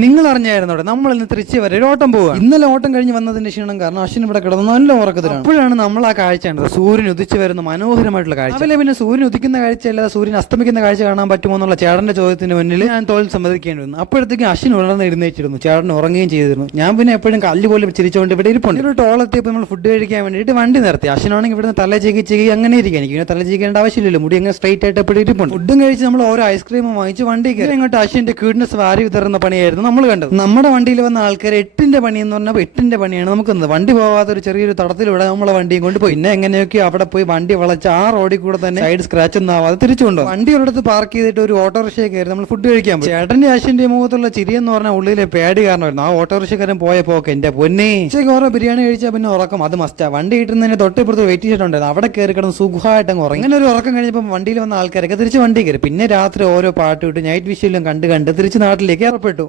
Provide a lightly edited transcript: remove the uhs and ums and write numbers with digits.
നിങ്ങൾ അറിഞ്ഞായിരുന്നോടെ നമ്മൾ ഇന്ന് തൃശ്ശി വരെ ഒരു ഓട്ടം പോവുക. ഇന്നലെ ഓട്ടം കഴിഞ്ഞ് വന്നതിന്റെ ക്ഷീണം കാരണം അശ്വിൻ ഇവിടെ കിടന്ന് നല്ല ഉറക്കത്തിലാണ്. അപ്പോഴാണ് നമ്മൾ ആ കാഴ്ച കണ്ടത്, സൂര്യൻ ഉദിച്ചു വരുന്ന മനോഹരമായിട്ടുള്ള കാഴ്ച. അതിലെ പിന്നെ സൂര്യൻ ഉദിക്കുന്ന കാഴ്ചയല്ലാതെ സൂര്യൻ അസ്തമിക്കുന്ന കാഴ്ച കാണാൻ പറ്റുമോ എന്നുള്ള ചേട്ടന്റെ ചോദ്യത്തിന് മുന്നിൽ ഞാൻ തോൽ സമ്മതിക്കേണ്ടി വന്നു. അപ്പോഴത്തേക്കും അശ്വിൻ ഉണർന്ന് എഴുന്നേറ്റിരുന്നു, ചേട്ടൻ ഉറങ്ങുകയും ചെയ്തിരുന്നു. ഞാൻ പിന്നെ എപ്പോഴും കല്ല് പോലും ചിരിച്ചുകൊണ്ട് ഇവിടെ ഇരിപ്പുണ്ട്. ഒരു ടോളെത്തിയപ്പോൾ നമ്മൾ ഫുഡ് കഴിക്കാൻ വേണ്ടിയിട്ട് വണ്ടി നിർത്തി. അശ്വിനാണെങ്കിൽ ഇവിടുന്ന് തല ചെയ്യി അങ്ങനെ ഇരിക്കുക. എനിക്ക് തല ചെയ്യേണ്ട ആവശ്യമില്ലല്ലോ, മുടി അങ്ങനെ സ്ട്രൈറ്റ് ആയിട്ട് എപ്പോഴും ഇരിപ്പുണ്ട്. ഫുഡും കഴിച്ച് നമ്മൾ ഓരോ ഐസ്ക്രീമും വാങ്ങിച്ച് വണ്ടി കയറി. ഇങ്ങോട്ട് അശ്വിന്റെ ക്യൂട്ട്നെസ് വാരി വിതറുന്ന പണിയായിരുന്നു നമ്മൾ കണ്ടത്. നമ്മുടെ വണ്ടിയിൽ വന്ന ആൾക്കാർ 8ന്റെ പണി എന്ന് പറഞ്ഞാൽ 8ന്റെ പണിയാണ് നമുക്ക്. വണ്ടി പോകാത്ത ഒരു ചെറിയൊരു തടത്തിലൂടെ നമ്മളെ വണ്ടിയും കൊണ്ട് പോയി. പിന്നെ എങ്ങനെയൊക്കെയോ അവിടെ പോയി വണ്ടി വളച്ച് ആ റോഡിൽ കൂടെ തന്നെ സൈഡ് സ്ക്രാച്ച് ഒന്നും ആവാതെ തിരിച്ചുകൊണ്ടോ വണ്ടി ഒരിടത്ത് പാർക്ക് ചെയ്തിട്ട് ഒരു ഓട്ടോറിക്ഷയെ കയറി നമ്മൾ ഫുഡ് കഴിക്കാൻ പോയി. ചേട്ടന്റെ അശ്വിന്റെ മുഖത്തുള്ള ചിരി എന്ന് പറഞ്ഞാൽ ഉള്ളിലെ പേടി കാരണമായിരുന്നു. ആ ഓട്ടോറിക്ഷക്കാരൻ പോയ പോക്ക് എന്റെ പൊന്നെ. ഉച്ചയ്ക്ക് ഓരോ ബിരിയാണി കഴിച്ചാൽ പിന്നെ ഉറക്കം അത് മസ്റ്റാ. വണ്ടി കിട്ടുന്നതിന് തൊട്ടിപ്പുറത്ത് വെയിറ്റ് ചെയ്തിട്ടുണ്ടായിരുന്നു. അവിടെ കയറി കിടന്ന് സുഖമായിട്ട് അങ്ങ് ഉറങ്ങി. അങ്ങനെ ഒരു ഉറക്കം കഴിഞ്ഞപ്പോൾ വണ്ടിയിൽ വന്ന ആൾക്കാരൊക്കെ തിരിച്ച് വണ്ടി കയറി. പിന്നെ രാത്രി ഓരോ പാട്ട് വിട്ട് നൈറ്റ് വിഷ്വലും കണ്ട് തിരിച്ച് നാട്ടിലേക്ക് ഏർപ്പെട്ടു.